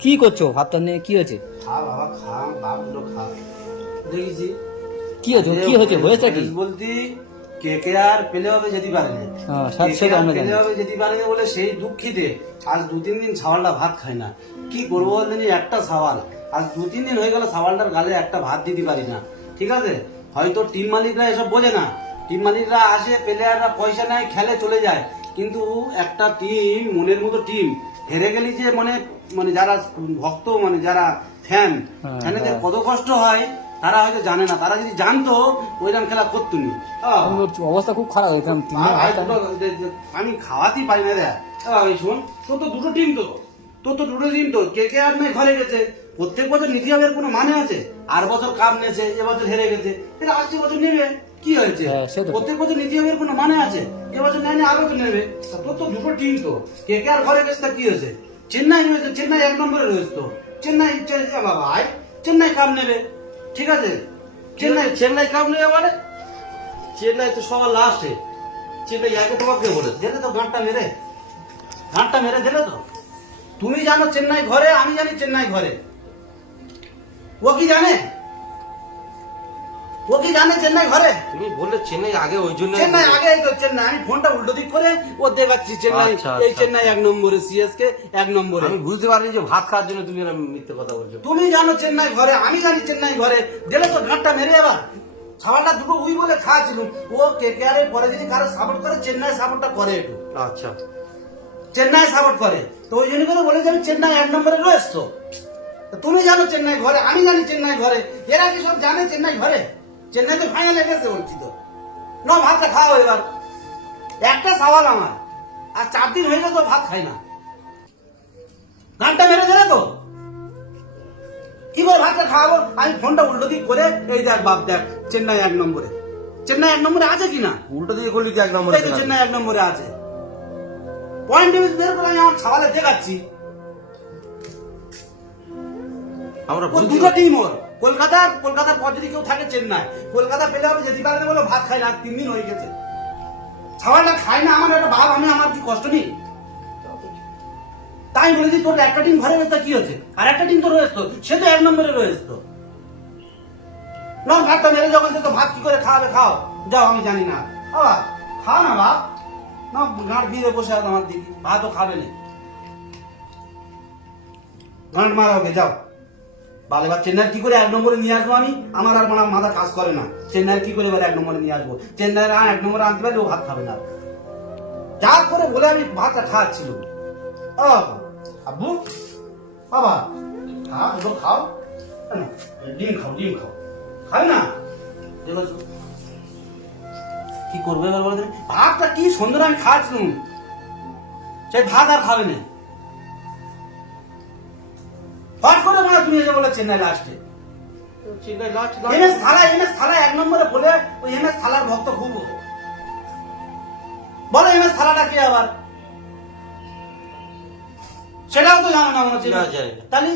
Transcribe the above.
কি করছ? ভাতটা নিয়ে কি হয়েছে? খা বাবা খা বাপগুলো খা। দেখেছি। কি হয়েছে? কি হয়েছে? হয়েছে কি? বলতি কে কে আর পেলে হবে যেতে পারেনি হ্যাঁ, পেলে। হবে যেতে পারেনি বলে সেই দুঃখিতে আজ দু তিন দিন ছাওয়ালটা ভাত খায় না। কি করব বলতে যে একটা সাওয়াল আজ দু তিন দিন হয়ে গেল সাওয়ালটার গালে একটা ভাত দিতে পারি না। ঠিক আছে? হয়তো টিম মালিকরা এসব বোঝে না। টিম মালিকরা আসে প্লেয়াররা পয়সা নেয় খেলে চলে যায়। কিন্তু একটা টিম মনের মতো টিম হেরে গেলি যে মানে মানে যারা ভক্ত মানে যারা ফ্যান ফ্যানেদের হ্যাঁ। কত কষ্ট হয় তারা হয়তো জানে না। তারা যদি জানতো ওইরকম খেলা করতো নি। অবস্থা খুব খারাপ এরকম আমি খাওয়াতেই পারি না রে। শোন তোর তো দুটো টিম তো। তোর তো দুটো টিম তো। কে কে আর নাই ঘরে গেছে? প্রত্যেক বছর নীতি হবে কোনো মানে আছে? আর বছর কাপ নেছে এবছর হেরে গেছে। এটা আসছে বছর নেবে। কি হয়েছে? হ্যাঁ। প্রত্যেক বছর নীতি হবে কোনো মানে আছে? এবছর নেয় না আর নেবে। দুটো টিম তো কে কে আর ঘরে গেছে কি হয়েছে? চেন্নাই রয়েছে চেন্নাই এক নম্বরে রয়েছে তো। চেন্নাই চে- বাবা আয়। চেন্নাই কাপ নেবে। ঠিক আছে? চেন্নাই চেন্নাই কাপ নেই মানে? চেন্নাই তো সবার লাস্টে চেন্নাই আগে তোমাকে বলে দিলে তো গাঁটটা মেরে। গাঁটটা মেরে দিলে তো। তুমি জানো চেন্নাই ঘরে আমি জানি চেন্নাই ঘরে। ও কি জানে? ও কি জানে চেন্নাই ঘরে? তুমি বললে চেন্নাই আগে ওই জন্য চেন্নাই আগে তো চেন্নাই। আমি ফোনটা উল্টো দিক করে ও দেখাচ্ছি চেন্নাই। আচ্ছা, এই আচ্ছা। চেন্নাই এক নম্বরে সিএসকে এক নম্বরে। আমি বুঝতে পারিনি যে ভাত খাওয়ার জন্য তুমি মিথ্যে কথা বলছো। তুমি জানো চেন্নাই ঘরে আমি জানি চেন্নাই ঘরে। দিলে তো ঘাটটা মেরে এবার। খাবারটা দুটো উই বলে খাওয়াছিল ও কে কে আরে পরে যদি কারও সাপোর্ট করে চেন্নাই সাপোর্টটা করে একটু। আচ্ছা। চেন্নাই সাপোর্ট করে। তো ওই জন্য করে বলে যে আমি চেন্নাই এক নম্বরে রয়েছে। তো তুমি জানো চেন্নাই ঘরে আমি জানি চেন্নাই ঘরে। এরা কি সব জানে চেন্নাই ঘরে? চেন্নাই তো ফাইনালে গেছে বলছি তো। না ভাতটা খাও এবার একটা সওয়াল আমার। আর চার দিন হয়ে তো ভাত খাই না। গানটা মেরে দেবে তো? কি করে ভাতটা খাওয়াবো? আমি ফোনটা উল্টো দিক করে এই দেখ বাপ দেখ চেন্নাই এক নম্বরে। চেন্নাই এক নম্বরে আছে কিনা উল্টো দিকে করলি এক নম্বর চেন্নাই এক নম্বরে আছে। পয়েন্ট বের করে আমি আমার ছাওয়ালে দেখাচ্ছি। আমরা দুটো টিম ওর। কলকাতা কলকাতার পর যদি কেউ থাকে চেন্নাই, কলকাতা পেলে হবে যেতে পারে না বলে, ভাত খাই না তিন দিন হয়ে গেছে। ছাওয়ালটা খাই না, আমার একটা ভাব আমি, আমার কি কষ্ট নেই? তাই বলেছি তোর একটা টিম ঘরে রয়েছে কি হচ্ছে? আর একটা টিম তো রয়েছে সে তো এক নম্বরে রয়েছে তো। না, ভাতটা মেরে যখন তো ভাত কি করে খাওয়াবে, খাও। যাও, আমি জানি না। বাবা, খাও না, বাপ। না, গাঁট দিয়ে বসে আছে আমার দিদি ভাতও খাবে না। গাঁট মারা ওকে যাও। বালে বা চেন্নাই কি করে এক নম্বরে নিয়ে আসব আমি? আমার আর মানে মাথা কাজ করে না। চেন্নাই কি করে এবার এক নম্বরে নিয়ে আসব? চেন্নাই এক নম্বরে আনতে পারলে ও ভাত খাবে না। যা করে বলে আমি ভাতটা খাওয়াচ্ছিল আব্বু, বাবা খাও এবার খাও। ডিম খাও ডিম খাও। খাবে না? কি করবে এবার বলে ভাতটা কি সুন্দর আমি খাওয়াচ্ছিলাম সেই ভাত আর খাবে না। হট যাব চেন্নাই লাস্টে এমএস থালা এমএস থালা এক নম্বরে বলে ওই এমএস থালার ভক্ত খুব। বলো এমএস থালাটা কি আবার? সেটাও তো জানো না মনে হচ্ছে। তাহলে